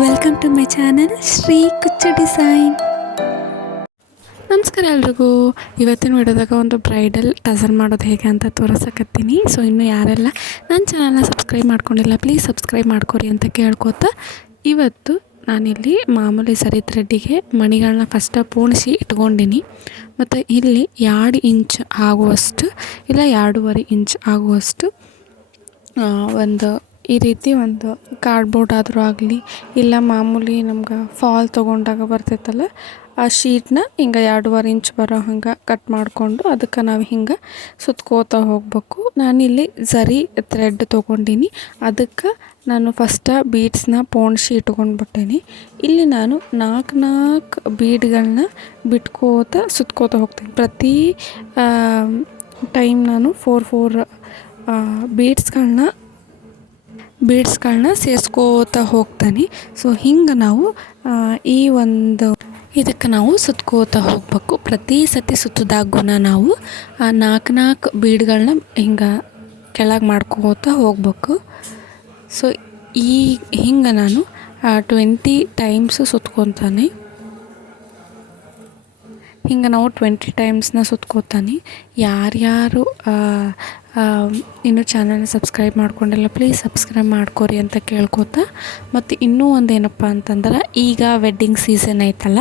Welcome to my channel Shri Kuchu design. ನಮಸ್ಕಾರ ಎಲ್ರಿಗೂ. ಇವತ್ತಿನ ವಿಡಿಯೋದಾಗ ಒಂದು ಬ್ರೈಡಲ್ ಟಸಲ್ ಮಾಡೋದು ಹೇಗೆ ಅಂತ ತೋರಿಸಕತ್ತೀನಿ. ಸೊ ಇನ್ನೂ ಯಾರೆಲ್ಲ ನನ್ನ ಚಾನಲ್ನ ಸಬ್ಸ್ಕ್ರೈಬ್ ಮಾಡ್ಕೊಂಡಿಲ್ಲ ಪ್ಲೀಸ್ ಸಬ್ಸ್ಕ್ರೈಬ್ ಮಾಡ್ಕೊರಿ ಅಂತ ಕೇಳ್ಕೊತ, ಇವತ್ತು ನಾನಿಲ್ಲಿ ಮಾಮೂಲಿ ಸರಿ ಥ್ರೆಡ್ಡಿಗೆ ಮಣಿಗಳನ್ನ ಫಸ್ಟ್ ಪೋಣಿಸಿ ಇಟ್ಕೊಂಡಿನಿ. ಮತ್ತು ಇಲ್ಲಿ 2 ಇಂಚ್ ಆಗುವಷ್ಟು ಇಲ್ಲ 2.5 ಇಂಚ್ ಆಗುವಷ್ಟು ಒಂದು ಈ ರೀತಿ ಒಂದು ಕಾರ್ಡ್ಬೋರ್ಡ್ ಆದರೂ ಆಗಲಿ ಇಲ್ಲ ಮಾಮೂಲಿ ನಮ್ಗೆ ಫಾಲ್ ತೊಗೊಂಡಾಗ ಬರ್ತೈತಲ್ಲ ಆ ಶೀಟ್ನ ಹಿಂಗೆ 2.5 ಇಂಚ್ ಬರೋ ಹಂಗೆ ಕಟ್ ಮಾಡಿಕೊಂಡು ಅದಕ್ಕೆ ನಾವು ಹಿಂಗೆ ಸುತ್ಕೋತಾ ಹೋಗ್ಬೇಕು. ನಾನಿಲ್ಲಿ ಝರಿ ಥ್ರೆಡ್ ತೊಗೊಂಡಿನಿ, ಅದಕ್ಕೆ ನಾನು ಫಸ್ಟ ಬೀಡ್ಸ್ನ ಪೋಣಿಸಿ ಇಟ್ಕೊಂಡ್ಬಿಟ್ಟೇನಿ. ಇಲ್ಲಿ ನಾನು 4 ಬೀಡ್ಗಳನ್ನ ಬಿಟ್ಕೋತ ಸುತ್ಕೋತಾ ಹೋಗ್ತೀನಿ. ಪ್ರತಿ ಟೈಮ್ ನಾನು 4 ಬೀಡ್ಸ್ಗಳನ್ನ ಸೇರಿಸ್ಕೋತಾ ಹೋಗ್ತಾನೆ. ಸೊ ಹಿಂಗೆ ನಾವು ಇದಕ್ಕೆ ನಾವು ಸುತ್ಕೋತಾ ಹೋಗ್ಬೇಕು. ಪ್ರತಿ ಸತಿ ಸುತ್ತದಾಗೂ ನಾವು 4 ಬೀಡ್ಗಳನ್ನ ಹಿಂಗೆ ಕೆಳಗೆ ಮಾಡ್ಕೋತಾ ಹೋಗ್ಬೇಕು. ಸೊ ಹಿಂಗೆ ನಾನು 20 ಟೈಮ್ಸ್ ಸುತ್ಕೊತಾನೆ. ಹಿಂಗೆ ನಾವು 20 ಟೈಮ್ಸ್ನ ಸುತ್ಕೋತಾನೆ. ಯಾರ್ಯಾರು ಇನ್ನೂ ಚಾನಲ್ನ ಸಬ್ಸ್ಕ್ರೈಬ್ ಮಾಡ್ಕೊಂಡಿಲ್ಲ ಪ್ಲೀಸ್ ಸಬ್ಸ್ಕ್ರೈಬ್ ಮಾಡ್ಕೊರಿ ಅಂತ ಕೇಳ್ಕೊತಾ, ಮತ್ತು ಇನ್ನೂ ಒಂದು ಏನಪ್ಪ ಅಂತಂದ್ರೆ, ಈಗ ವೆಡ್ಡಿಂಗ್ ಸೀಸನ್ ಐತಲ್ಲ,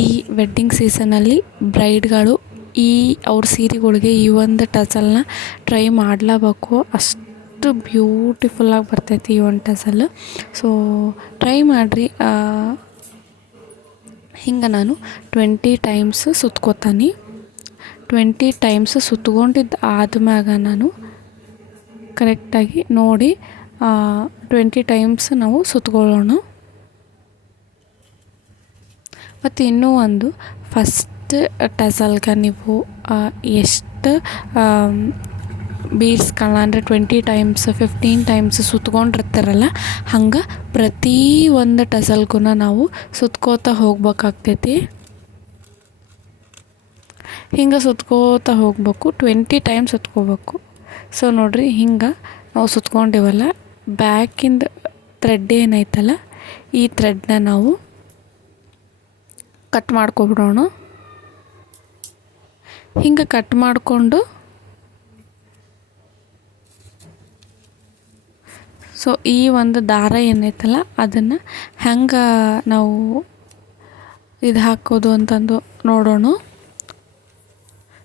ಈ ವೆಡ್ಡಿಂಗ್ ಸೀಸನಲ್ಲಿ ಬ್ರೈಡ್ಗಳು ಅವ್ರ ಸೀರೆಗಳಿಗೆ ಈ ಒಂದು ಟಸಲ್ನ ಟ್ರೈ ಮಾಡಲೇಬೇಕು. ಅಷ್ಟು ಬ್ಯೂಟಿಫುಲ್ಲಾಗಿ ಬರ್ತೈತಿ ಈ ಒಂದು ಟಸಲ್. ಸೊ ಟ್ರೈ ಮಾಡಿರಿ. ಹಿಂಗೆ ನಾನು 20 ಟೈಮ್ಸ್ ಸುತ್ಕೋತಾನೆ. 20 ಟೈಮ್ಸ್ ಸುತ್ಕೊಂಡಿದ್ದು ಆದ್ಮ್ಯಾಗ ನಾನು ಕರೆಕ್ಟಾಗಿ ನೋಡಿ 20 ಟೈಮ್ಸ್ ನಾವು ಸುತ್ಕೊಳ್ಳೋಣ. ಮತ್ತು ಇನ್ನೂ ಒಂದು, ಫಸ್ಟ್ ಟಸಲ್ಗೆ ನೀವು ಎಷ್ಟು ಬೀಡ್ಸ್ಗಳನ್ನ ಅಂದರೆ 20 ಟೈಮ್ಸ್ 15 ಟೈಮ್ಸ್ ಸುತ್ಕೊಂಡಿರ್ತಾರಲ್ಲ, ಹಂಗೆ ಪ್ರತಿ ಒಂದು ಟಸಲ್ಗೂ ನಾವು ಸುತ್ಕೋತಾ ಹೋಗ್ಬೇಕಾಗ್ತೈತಿ. ಹಿಂಗೆ ಸುತ್ಕೋತಾ ಹೋಗ್ಬೇಕು. 20 ಟೈಮ್ಸ್ ಸುತ್ಕೋಬೇಕು. ಸೊ ನೋಡಿರಿ, ಹಿಂಗೆ ನಾವು ಸುತ್ಕೊಂಡಿವಲ್ಲ, ಬ್ಯಾಕಿಂದ ಥ್ರೆಡ್ ಏನೈತಲ್ಲ ಈ ಥ್ರೆಡ್ನ ನಾವು ಕಟ್ ಮಾಡ್ಕೊಬಿಡೋಣ. ಹಿಂಗೆ ಕಟ್ ಮಾಡಿಕೊಂಡು ಸೊ ಈ ಒಂದು ದಾರ ಏನೈತಲ್ಲ ಅದನ್ನು ಹೆಂಗೆ ನಾವು ಇದು ಹಾಕೋದು ಅಂತಂದು ನೋಡೋಣ.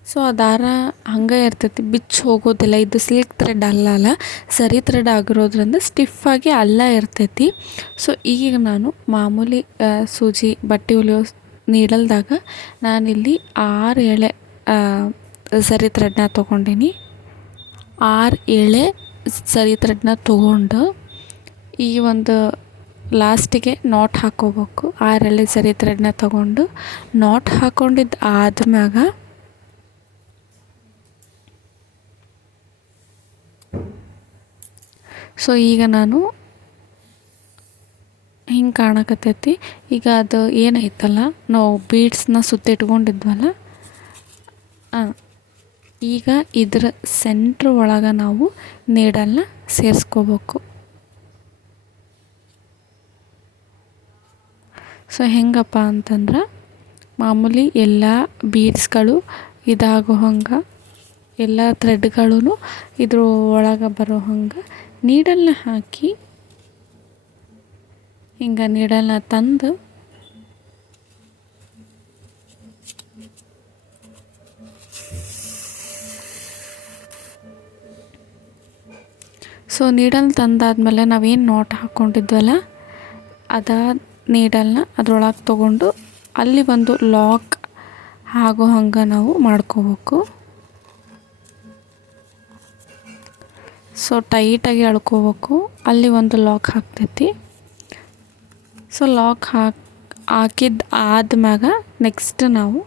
ಸೊ ಆ ದಾರ ಹಂಗೆ ಇರ್ತೈತಿ, ಬಿಚ್ಚಿ ಹೋಗೋದಿಲ್ಲ. ಇದು ಸಿಲ್ಕ್ ಥ್ರೆಡ್ ಅಲ್ಲ, ಸರಿ ಥ್ರೆಡ್ ಆಗಿರೋದ್ರಿಂದ ಸ್ಟಿಫಾಗಿ ಇರ್ತೈತಿ. ಸೊ ಈಗ ನಾನು ಮಾಮೂಲಿ ಸೂಜಿ ಬಟ್ಟೆ ಹೊಲಿಯೋ ನೀಡಲ್ದಾಗ ನಾನಿಲ್ಲಿ 6 ಎಳೆ ಸರಿ ಥ್ರೆಡ್ನ ತೊಗೊಂಡಿನಿ. 6 ಎಳೆ ಸರಿ ಥ್ರೆಡ್ನ ತೊಗೊಂಡು ಈ ಒಂದು ಲಾಸ್ಟಿಗೆ ನಾಟ್ ಹಾಕ್ಕೋಬೇಕು. 6 ಎಳೆ ಸರಿ ಥ್ರೆಡ್ನ ತೊಗೊಂಡು ನಾಟ್ ಹಾಕ್ಕೊಂಡಿದ್ದು ಆದ್ಮ್ಯಾಗ ಸೊ ಈಗ ನಾನು ಹಿಂಗೆ ಕಾಣಕತ್ತೈತಿ. ಈಗ ಅದು ಏನೈತಲ್ಲ ನಾವು ಬೀಡ್ಸ್ನ ಸುತ್ತಿಟ್ಕೊಂಡಿದ್ವಲ್ಲ, ಈಗ ಇದ್ರ ಸೆಂಟ್ರ್ ಒಳಗೆ ನಾವು ನೀಡಲ್ನ ಸೇರಿಸ್ಕೋಬೇಕು. ಸೊ ಹೆಂಗಪ್ಪ ಅಂತಂದ್ರೆ, ಮಾಮೂಲಿ ಎಲ್ಲ ಬೀಡ್ಸ್ಗಳು ಇದಾಗೋ ಹಂಗೆ ಎಲ್ಲ ಥ್ರೆಡ್ಗಳೂ ಇದ್ರ ಒಳಗೆ ಬರೋ ಹಂಗೆ ನೀಡಲ್ನ ಹಾಕಿ ಹಿಂಗೆ ನೀಡಲ್ನ ತಂದು ಸೊ ನೀಡಲ್ ತಂದಾದ್ಮೇಲೆ ನಾವೇನು ನಾಟ್ ಹಾಕ್ಕೊಂಡಿದ್ವಲ್ಲ ನೀಡಲ್ನ ಅದ್ರೊಳಗೆ ತೊಗೊಂಡು ಅಲ್ಲಿ ಒಂದು ಲಾಕ್ ಆಗೋ ಹಂಗೆ ನಾವು ಮಾಡ್ಕೋಬೇಕು. ಸೊ ಟೈಟಾಗಿ ಎಳ್ಕೋಬೇಕು. ಅಲ್ಲಿ ಒಂದು ಲಾಕ್ ಹಾಕ್ತೈತಿ. ಸೊ ಲಾಕ್ ಹಾಕಿದ್ದು ಆದ್ಮ್ಯಾಗ ನೆಕ್ಸ್ಟ್ ನಾವು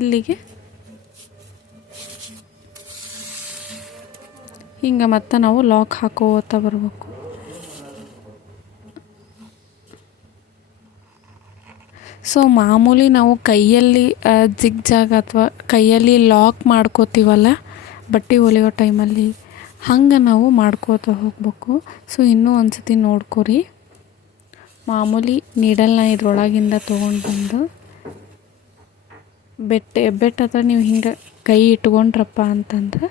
ಇಲ್ಲಿಗೆ ಹಿಂಗೆ ಮತ್ತೆ ನಾವು ಲಾಕ್ ಹಾಕೋತಾ ಬರಬೇಕು. ಸೊ ಮಾಮೂಲಿ ನಾವು ಕೈಯಲ್ಲಿ ಜಿಗ್ಜಾಗ್ ಅಥವಾ ಕೈಯಲ್ಲಿ ಲಾಕ್ ಮಾಡ್ಕೋತೀವಲ್ಲ ಬಟ್ಟೆ ಹೊಲಿಯೋ ಟೈಮಲ್ಲಿ, ಹಂಗೆ ನಾವು ಮಾಡ್ಕೋತಾ ಹೋಗ್ಬೇಕು. ಸೊ ಇನ್ನೂ ಒಂದು ಸತಿ ನೋಡ್ಕೊರಿ. ಮಾಮೂಲಿ ನೀಡಲ್ನ ಇದ್ರೊಳಗಿಂದ ತೊಗೊಂಡು ಬಂದು ಬೆಟ್ ಹತ್ರ ನೀವು ಹಿಂಗೆ ಕೈ ಇಟ್ಕೊಂಡ್ರಪ್ಪ ಅಂತಂದ್ರೆ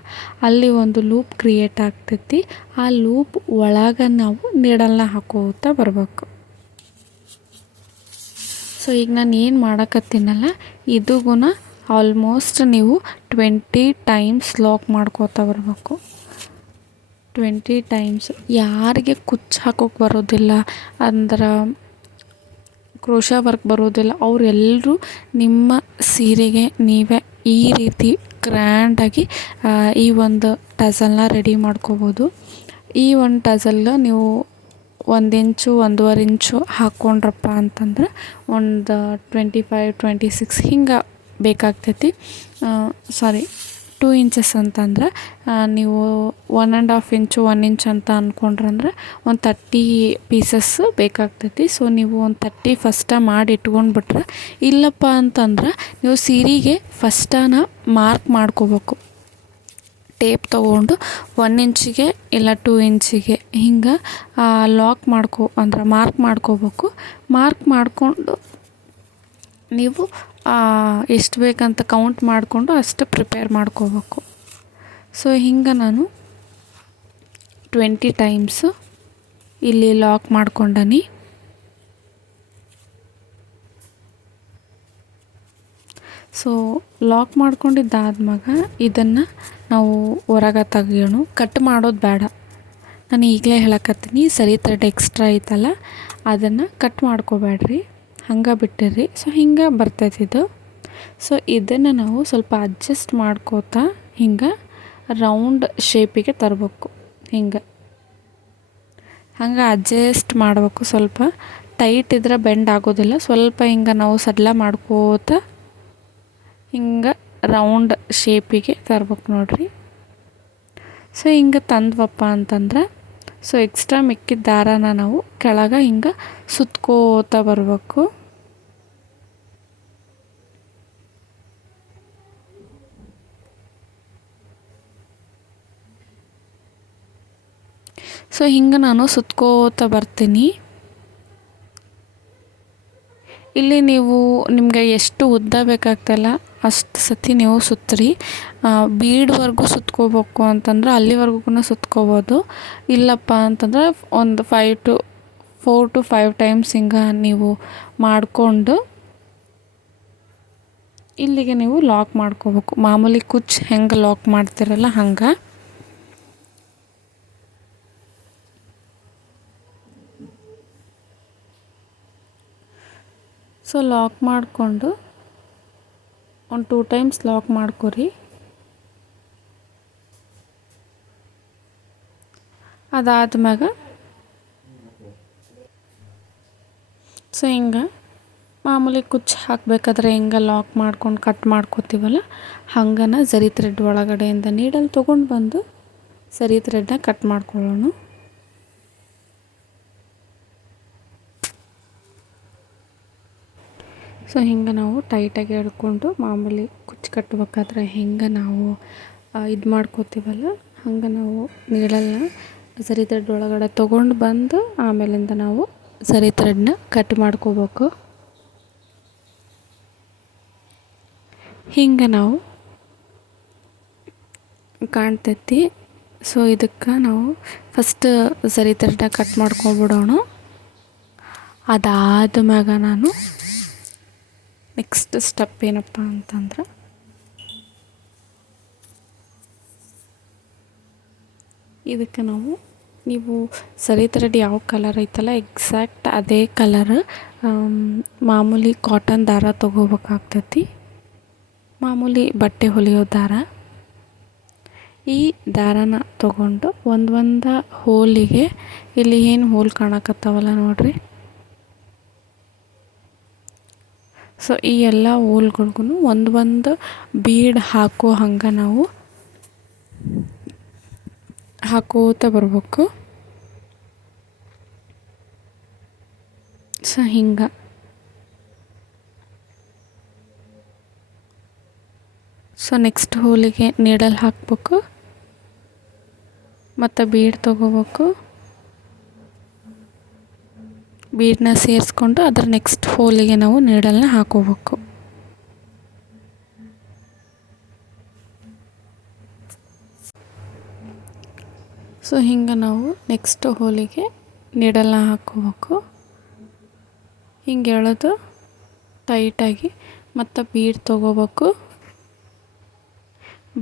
ಅಲ್ಲಿ ಒಂದು ಲೂಪ್ ಕ್ರಿಯೇಟ್ ಆಗ್ತೈತಿ. ಆ ಲೂಪ್ ಒಳಗೆ ನಾವು ನೀಡಲ್ನ ಹಾಕೋತಾ ಬರಬೇಕು. ಸೊ ಈಗ ನಾನು ಏನು ಮಾಡಕತ್ತೀನಲ್ಲ ಇದುಗೂ ಆಲ್ಮೋಸ್ಟ್ ನೀವು 20 ಟೈಮ್ಸ್ ಲಾಕ್ ಮಾಡ್ಕೋತಾ ಬರಬೇಕು. 20 ಟೈಮ್ಸ್. ಯಾರಿಗೆ ಕುಚ್ಚು ಹಾಕೋಕೆ ಬರೋದಿಲ್ಲ ಅಂದ್ರೆ ಕ್ರೋಶಾ ವರ್ಕ್ ಬರೋದಿಲ್ಲ ಅವರೆಲ್ಲರೂ ನಿಮ್ಮ ಸೀರೆಗೆ ನೀವೇ ಈ ರೀತಿ ಗ್ರ್ಯಾಂಡಾಗಿ ಈ ಒಂದು ಟಸಲ್ನ ರೆಡಿ ಮಾಡ್ಕೋಬೋದು. ಈ ಒಂದು ಟಸಲ್ನ ನೀವು 1 ಇಂಚು 1.5 ಇಂಚು ಹಾಕ್ಕೊಂಡ್ರಪ್ಪ ಅಂತಂದ್ರೆ ಒಂದು 25-26 ಹಿಂಗೆ ಬೇಕಾಗ್ತೈತಿ. 2 ಇಂಚಸ್ ಅಂತಂದ್ರೆ ನೀವು 1.5 ಇಂಚು 1 ಇಂಚ್ ಅಂತ ಅಂದ್ಕೊಂಡ್ರಂದ್ರೆ ಒಂದು 30 ಪೀಸಸ್ ಬೇಕಾಗ್ತೈತಿ. ಸೊ ನೀವು ಒಂದು 30 ಫಸ್ಟ ಮಾಡಿ ಇಟ್ಕೊಂಡ್ಬಿಟ್ರೆ, ಇಲ್ಲಪ್ಪ ಅಂತಂದ್ರೆ ನೀವು ಸೀರೆಗೆ ಫಸ್ಟನ ಮಾರ್ಕ್ ಮಾಡ್ಕೋಬೇಕು. ಟೇಪ್ ತೊಗೊಂಡು 1 ಇಂಚಿಗೆ ಇಲ್ಲ 2 ಇಂಚಿಗೆ ಹಿಂಗೆ ಲಾಕ್ ಮಾರ್ಕ್ ಮಾಡ್ಕೋಬೇಕು. ಮಾರ್ಕ್ ಮಾಡಿಕೊಂಡು ನೀವು ಎಷ್ಟು ಬೇಕಂತ ಕೌಂಟ್ ಮಾಡಿಕೊಂಡು ಅಷ್ಟು ಪ್ರಿಪೇರ್ ಮಾಡ್ಕೋಬೇಕು. ಸೊ ಹಿಂಗೆ ನಾನು 20 ಟೈಮ್ಸು ಇಲ್ಲಿ ಲಾಕ್ ಮಾಡ್ಕೊಂಡನಿ. ಸೊ ಲಾಕ್ ಮಾಡ್ಕೊಂಡಿದ್ದಾದ್ಮ್ಯಾಗ ಇದನ್ನು ನಾವು ಹೊರಗೆ ತೆಗಿಯೋಣ. ಕಟ್ ಮಾಡೋದು ಬೇಡ. ನಾನು ಈಗಲೇ ಹೇಳಕತ್ತೀನಿ, ಸರಿ ಥ್ರೆಡ್ ಎಕ್ಸ್ಟ್ರಾ ಐತಲ್ಲ ಅದನ್ನು ಕಟ್ ಮಾಡ್ಕೋಬೇಡ್ರಿ, ಹಂಗೆ ಬಿಟ್ಟಿರ್ರಿ. ಸೊ ಹಿಂಗೆ ಬರ್ತೈತಿ ಇದು. ಸೊ ಇದನ್ನು ನಾವು ಸ್ವಲ್ಪ ಅಡ್ಜಸ್ಟ್ ಮಾಡ್ಕೋತಾ ಹಿಂಗೆ ರೌಂಡ್ ಶೇಪಿಗೆ ತರಬೇಕು. ಹಂಗೆ ಅಡ್ಜಸ್ಟ್ ಮಾಡಬೇಕು. ಸ್ವಲ್ಪ ಟೈಟ್ ಇದ್ರೆ ಬೆಂಡ್ ಆಗೋದಿಲ್ಲ. ಸ್ವಲ್ಪ ಹಿಂಗೆ ನಾವು ಸಡ್ಲ ಮಾಡ್ಕೋತಾ ಹಿಂಗೆ ರೌಂಡ್ ಶೇಪಿಗೆ ತರ್ಬೇಕು ನೋಡಿರಿ. ಸೊ ಹಿಂಗೆ ತಂದ್ವಪ್ಪ ಅಂತಂದ್ರೆ ಸೊ ಎಕ್ಸ್ಟ್ರಾ ಮಿಕ್ಕಿದ ದಾರಾನ ನಾವು ಕೆಳಗೆ ಹಿಂಗೆ ಸುತ್ಕೋತಾ ಬರಬೇಕು. ಸೊ ಹಿಂಗೆ ನಾನು ಸುತ್ಕೋತಾ ಬರ್ತೀನಿ. ಇಲ್ಲಿ ನಿಮಗೆ ಎಷ್ಟು ಉದ್ದ ಬೇಕಾಗ್ತಲ್ಲ ಅಷ್ಟು ಸತಿ ನೀವು ಸುತ್ತಿರಿ. ಬೀಡ್ವರೆಗೂ ಸುತ್ಕೋಬೇಕು ಅಂತಂದ್ರೆ ಅಲ್ಲಿವರೆಗೂ ಸುತ್ಕೋಬೋದು. ಇಲ್ಲಪ್ಪ ಅಂತಂದ್ರೆ ಒಂದು 4 to 5 ಟೈಮ್ಸ್ ಹಿಂಗೆ ನೀವು ಮಾಡಿಕೊಂಡು ಇಲ್ಲಿಗೆ ನೀವು ಲಾಕ್ ಮಾಡ್ಕೋಬೇಕು. ಮಾಮೂಲಿ ಕುಚ್ಚು ಹೆಂಗೆ ಲಾಕ್ ಮಾಡ್ತಿರಲ್ಲ ಹಂಗೆ. ಸೊ ಲಾಕ್ ಮಾಡಿಕೊಂಡು ಒಂದು 2 ಟೈಮ್ಸ್ ಲಾಕ್ ಮಾಡ್ಕೊರಿ. ಅದಾದ್ಮ್ಯಾಗ ಸೊ ಹಿಂಗೆ ಮಾಮೂಲಿ ಕುಚ್ಚು ಹಾಕಬೇಕಾದ್ರೆ ಹಿಂಗೆ ಲಾಕ್ ಮಾಡ್ಕೊಂಡು ಕಟ್ ಮಾಡ್ಕೋತೀವಲ್ಲ ಹಂಗನ ಝರಿ ಥ್ರೆಡ್ ಒಳಗಡೆಯಿಂದ ನೀಡಲ್ ತೊಗೊಂಡು ಬಂದು ಝರಿ ಥ್ರೆಡ್ನ ಕಟ್ ಮಾಡ್ಕೊಳ್ಳೋಣ. ಸೊ ಹಿಂಗೆ ನಾವು ಟೈಟಾಗಿ ಎಳ್ಕೊಂಡು ಮಾಮೂಲಿ ಕುಚ್ಚು ಕಟ್ಟಬೇಕಾದ್ರೆ ಹೆಂಗೆ ನಾವು ಇದು ಮಾಡ್ಕೋತೀವಲ್ಲ ಹಂಗೆ ನಾವು ನೀಡಲ್ನ ಝರಿ ಥ್ರೆಡ್ ಒಳಗಡೆ ತೊಗೊಂಡು ಬಂದು ಆಮೇಲಿಂದ ನಾವು ಝರಿ ಥ್ರೆಡ್ನ ಕಟ್ ಮಾಡ್ಕೋಬೇಕು. ಹಿಂಗೆ ನಾವು ಕಾಣ್ತೈತಿ. ಸೊ ಇದಕ್ಕೆ ನಾವು ಫಸ್ಟ್ ಝರಿ ಥ್ರೆಡ್ನ ಕಟ್ ಮಾಡ್ಕೊಬಿಡೋಣ. ಅದಾದ್ಮ್ಯಾಗ ನಾನು ನೆಕ್ಸ್ಟ್ ಸ್ಟೆಪ್ ಏನಪ್ಪ ಅಂತಂದ್ರೆ ಇದಕ್ಕೆ ನೀವು ಝರಿ ಥ್ರೆಡ್ ಯಾವ ಕಲರ್ ಐತಲ್ಲ ಎಕ್ಸಾಕ್ಟ್ ಅದೇ ಕಲರ್ ಮಾಮೂಲಿ ಕಾಟನ್ ದಾರ ತೊಗೋಬೇಕಾಗ್ತೈತಿ. ಮಾಮೂಲಿ ಬಟ್ಟೆ ಹೊಲಿಯೋ ದಾರ. ಈ ದಾರಾನ ತೊಗೊಂಡು ಒಂದು ಹೋಲಿಗೆ ಇಲ್ಲಿ ಏನು ಹೋಲ್ ಕಾಣಕತ್ತಾವಲ್ಲ ನೋಡಿರಿ. ಸೊ ಈ ಎಲ್ಲ ಹೋಲ್ಗಳಿಗೂ ಒಂದು ಬೀಡ್ ಹಾಕೋ ಹಂಗೆ ನಾವು ಹಾಕೋತಾ ಬರ್ಬೇಕು. ಸೊ ಹಿಂಗೆ ಸೊ ನೆಕ್ಸ್ಟ್ ಹೋಲಿಗೆ ನೀಡಲ್ ಹಾಕ್ಬೇಕು ಮತ್ತು ಬೀಡ್ ತೊಗೋಬೇಕು. ಬೀಡನ್ನ ಸೇರಿಸ್ಕೊಂಡು ಅದರ ನೆಕ್ಸ್ಟ್ ಹೋಲಿಗೆ ನಾವು ನೀಡಲ್ನ ಹಾಕೋಬೇಕು. ಸೊ ಹಿಂಗೆ ನಾವು ನೆಕ್ಸ್ಟ್ ಹೋಲಿಗೆ ನೀಡಲ್ನ ಹಾಕ್ಕೋಬೇಕು. ಹಿಂಗೆ ಎಳೆದು ಟೈಟಾಗಿ ಮತ್ತು ಬೀಡ್ ತೊಗೋಬೇಕು.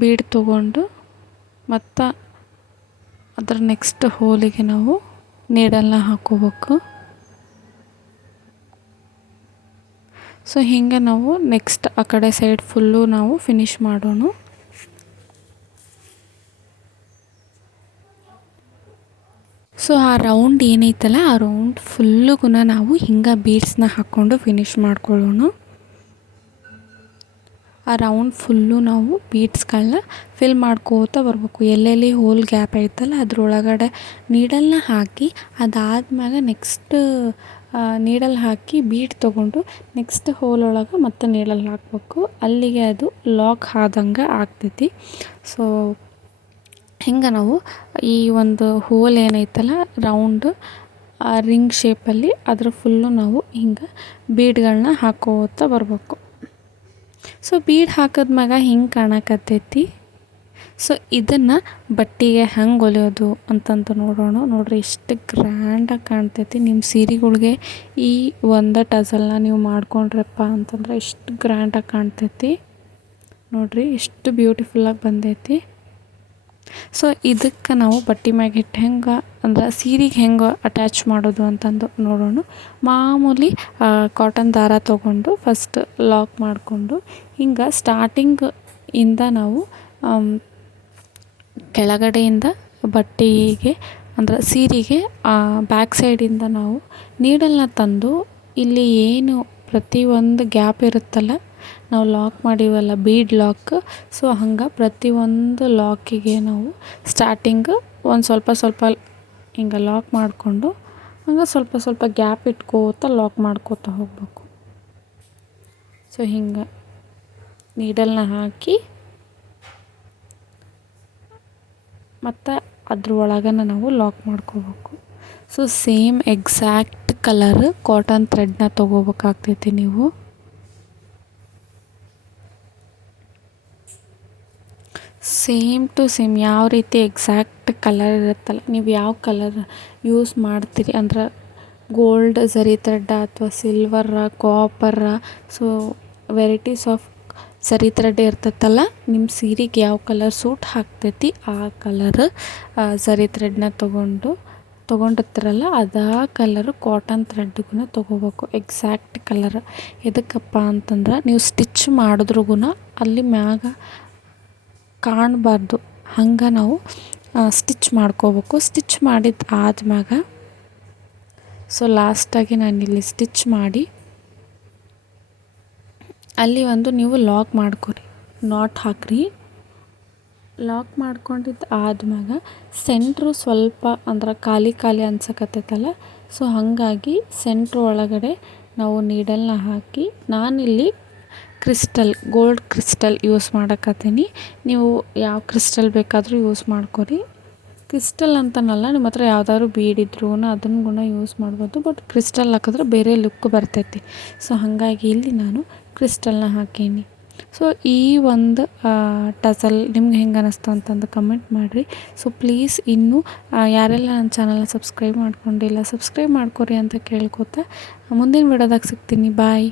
ಬೀಡ್ ತೊಗೊಂಡು ಮತ್ತು ಅದರ ನೆಕ್ಸ್ಟ್ ಹೋಲಿಗೆ ನಾವು ನೀಡಲ್ನ ಹಾಕ್ಕೋಬೇಕು. ಸೊ ಹಿಂಗೆ ನಾವು ನೆಕ್ಸ್ಟ್ ಆ ಕಡೆ ಸೈಡ್ ಫುಲ್ಲು ನಾವು ಫಿನಿಶ್ ಮಾಡೋಣ. ಸೊ ಆ ರೌಂಡ್ ಏನೈತಲ್ಲ ಆ ರೌಂಡ್ ಫುಲ್ಲುಗೂ ನಾವು ಹಿಂಗೆ ಬೀಡ್ಸ್ನ ಹಾಕ್ಕೊಂಡು ಫಿನಿಶ್ ಮಾಡ್ಕೊಳ್ಳೋಣ. ಆ ರೌಂಡ್ ಫುಲ್ಲು ನಾವು ಬೀಡ್ಸ್ಗಳನ್ನ ಫಿಲ್ ಮಾಡ್ಕೋತಾ ಬರ್ಬೇಕು. ಎಲ್ಲೆಲ್ಲಿ ಹೋಲ್ ಗ್ಯಾಪ್ ಐತಲ್ಲ ಅದ್ರೊಳಗಡೆ ನೀಡಲ್ನ ಹಾಕಿ ಅದಾದ್ಮ್ಯಾಗ ನೆಕ್ಸ್ಟ್ ನೀಡಲ್ ಹಾಕಿ ಬೀಡ್ ತೊಗೊಂಡು ನೆಕ್ಸ್ಟ್ ಹೋಲ್ ಒಳಗೆ ಮತ್ತೆ ನೀಡಲ್ ಹಾಕಬೇಕು. ಅಲ್ಲಿಗೆ ಅದು ಲಾಕ್ ಆದಂಗೆ ಆಗ್ತೈತಿ. ಸೊ ಹಿಂಗೆ ನಾವು ಈ ಒಂದು ಹೋಲ್ ಏನೈತಲ್ಲ ರೌಂಡ್ ರಿಂಗ್ ಶೇಪಲ್ಲಿ ಅದ್ರ ಫುಲ್ಲು ನಾವು ಹಿಂಗೆ ಬೀಡ್ಗಳನ್ನ ಹಾಕೋತಾ ಬರ್ಬೇಕು. ಸೊ ಬೀಡ್ ಹಾಕಿದ್ಮ್ಯಾಗ ಹಿಂಗೆ ಕಾಣಕತ್ತೈತಿ. ಸೊ ಇದನ್ನು ಬಟ್ಟೆಗೆ ಹೆಂಗೆ ಹೊಲಿಯೋದು ಅಂತಂತ ನೋಡೋಣ. ನೋಡಿರಿ ಎಷ್ಟು ಗ್ರ್ಯಾಂಡಾಗಿ ಕಾಣ್ತೈತಿ. ನಿಮ್ಮ ಸೀರೆಗಳ್ಗೆ ಈ ಒಂದು ಟಸಲ್ನ ನೀವು ಮಾಡ್ಕೊಂಡ್ರಪ್ಪ ಅಂತಂದ್ರೆ ಎಷ್ಟು ಗ್ರ್ಯಾಂಡಾಗಿ ಕಾಣ್ತೈತಿ. ನೋಡಿರಿ ಎಷ್ಟು ಬ್ಯೂಟಿಫುಲ್ಲಾಗಿ ಬಂದೈತಿ. ಸೊ ಇದಕ್ಕೆ ನಾವು ಬಟ್ಟೆ ಮ್ಯಾಗ ಇಟ್ಟು ಹೆಂಗೆ ಅಂದ್ರೆ ಸೀರೆಗೆ ಹೆಂಗೆ ಅಟ್ಯಾಚ್ ಮಾಡೋದು ಅಂತಂದು ನೋಡೋಣ. ಮಾಮೂಲಿ ಕಾಟನ್ ದಾರ ತೊಗೊಂಡು ಫಸ್ಟ್ ಲಾಕ್ ಮಾಡಿಕೊಂಡು ಹಿಂಗೆ ಸ್ಟಾರ್ಟಿಂಗ್ ಇಂದ ನಾವು ಕೆಳಗಡೆಯಿಂದ ಬಟ್ಟೆಗೆ ಅಂದ್ರೆ ಸೀರೆಗೆ ಬ್ಯಾಕ್ ಸೈಡಿಂದ ನಾವು ನೀಡಲ್ನ ತಂದು ಇಲ್ಲಿ ಏನು ಪ್ರತಿಯೊಂದು ಗ್ಯಾಪ್ ಇರುತ್ತಲ್ಲ ನಾವು ಲಾಕ್ ಮಾಡೀವಲ್ಲ ಬೀಡ್ ಲಾಕ್. ಸೊ ಹಂಗೆ ಪ್ರತಿಯೊಂದು ಲಾಕಿಗೆ ನಾವು ಸ್ಟಾರ್ಟಿಂಗ್ ಒಂದು ಸ್ವಲ್ಪ ಹಿಂಗೆ ಲಾಕ್ ಮಾಡಿಕೊಂಡು ಹಂಗೆ ಸ್ವಲ್ಪ ಗ್ಯಾಪ್ ಇಟ್ಕೋತಾ ಲಾಕ್ ಮಾಡ್ಕೋತಾ ಹೋಗಬೇಕು. ಸೊ ಹಿಂಗೆ ನೀಡಲ್ನ ಹಾಕಿ ಮತ್ತು ಅದ್ರ ಒಳಗನ ನಾವು ಲಾಕ್ ಮಾಡ್ಕೋಬೇಕು. So same exact colour cotton ಥ್ರೆಡ್ನ ತೊಗೋಬೇಕಾಗ್ತೈತಿ ನೀವು. ಸೇಮ್ ಟು ಸೇಮ್ ಯಾವ ರೀತಿ ಎಕ್ಸಾಕ್ಟ್ ಕಲರ್ ಇರುತ್ತಲ್ಲ ನೀವು ಯಾವ ಕಲರ್ ಯೂಸ್ ಮಾಡ್ತೀರಿ ಅಂದ್ರೆ ಗೋಲ್ಡ್ ಝರಿ ಥ್ರೆಡ್ಡ ಅಥವಾ silver copper so varieties of zari thread ಇರ್ತೈತಲ್ಲ ನಿಮ್ಮ ಸೀರೆಗೆ ಯಾವ ಕಲರ್ ಸೂಟ್ ಆಗ್ತೈತಿ ಆ ಕಲರ್ ಝರಿ ಥ್ರೆಡ್ನ ತೊಗೊಂಡಿರ್ತೀರಲ್ಲ ಅದೇ ಕಲರು ಕಾಟನ್ ಥ್ರೆಡ್ಗೂ ತೊಗೋಬೇಕು. ಎಕ್ಸಾಕ್ಟ್ ಕಲರ್ ಎದಕ್ಕಪ್ಪ ಅಂತಂದ್ರೆ ನೀವು ಸ್ಟಿಚ್ ಮಾಡಿದ್ರಿಗೂ ಅಲ್ಲಿ ಮ್ಯಾಗ ಕಾಣಬಾರ್ದು ಹಂಗೆ ನಾವು ಸ್ಟಿಚ್ ಮಾಡ್ಕೋಬೇಕು. ಸ್ಟಿಚ್ ಮಾಡಿದ ಆದ್ಮ್ಯಾಗ ಸೊ ಲಾಸ್ಟಾಗಿ ನಾನಿಲ್ಲಿ ಸ್ಟಿಚ್ ಮಾಡಿ ಅಲ್ಲಿ ಒಂದು ನೀವು ಲಾಕ್ ಮಾಡ್ಕೊರಿ, ನಾಟ್ ಹಾಕ್ರಿ. ಲಾಕ್ ಮಾಡ್ಕೊಂಡಿದ್ದು ಆದ್ಮ್ಯಾಗ ಸೆಂಟ್ರು ಸ್ವಲ್ಪ ಅಂದ್ರೆ ಖಾಲಿ ಅನ್ಸಕತ್ತೈತಲ್ಲ ಸೊ ಹಾಗಾಗಿ ಸೆಂಟ್ರ್ ಒಳಗಡೆ ನಾವು ನೀಡಲ್ನ ಹಾಕಿ ನಾನಿಲ್ಲಿ ಗೋಲ್ಡ್ ಕ್ರಿಸ್ಟಲ್ ಯೂಸ್ ಮಾಡಕತ್ತೀನಿ. ನೀವು ಯಾವ ಕ್ರಿಸ್ಟಲ್ ಬೇಕಾದರೂ ಯೂಸ್ ಮಾಡ್ಕೊರಿ. ಕ್ರಿಸ್ಟಲ್ ಅಂತನಲ್ಲ ನಿಮ್ಮ ಹತ್ರ ಯಾವ್ದಾದ್ರು ಬೀಡಿದ್ರೂ ಅದನ್ನು ಯೂಸ್ ಮಾಡ್ಬೋದು. ಬಟ್ ಕ್ರಿಸ್ಟಲ್ ಹಾಕಿದ್ರೆ ಬೇರೆ ಲುಕ್ ಬರ್ತೈತಿ. ಸೊ ಹಾಗಾಗಿ ಇಲ್ಲಿ ನಾನು ಕ್ರಿಸ್ಟಲ್ನ ಹಾಕೀನಿ. ಸೊ ಈ ಒಂದು ಟಸಲ್ ನಿಮ್ಗೆ ಹೆಂಗೆ ಅನ್ನಿಸ್ತು ಅಂತಂದು ಕಮೆಂಟ್ ಮಾಡಿರಿ. ಸೊ ಪ್ಲೀಸ್ ಇನ್ನೂ ಯಾರೆಲ್ಲ ನನ್ನ ಚಾನಲ್ನ ಸಬ್ಸ್ಕ್ರೈಬ್ ಮಾಡ್ಕೊಂಡಿಲ್ಲ ಸಬ್ಸ್ಕ್ರೈಬ್ ಮಾಡ್ಕೊರಿ ಅಂತ ಕೇಳ್ಕೊತಾ ಮುಂದಿನ ವಿಡಿಯೋದಾಗ ಸಿಗ್ತೀನಿ. ಬಾಯ್.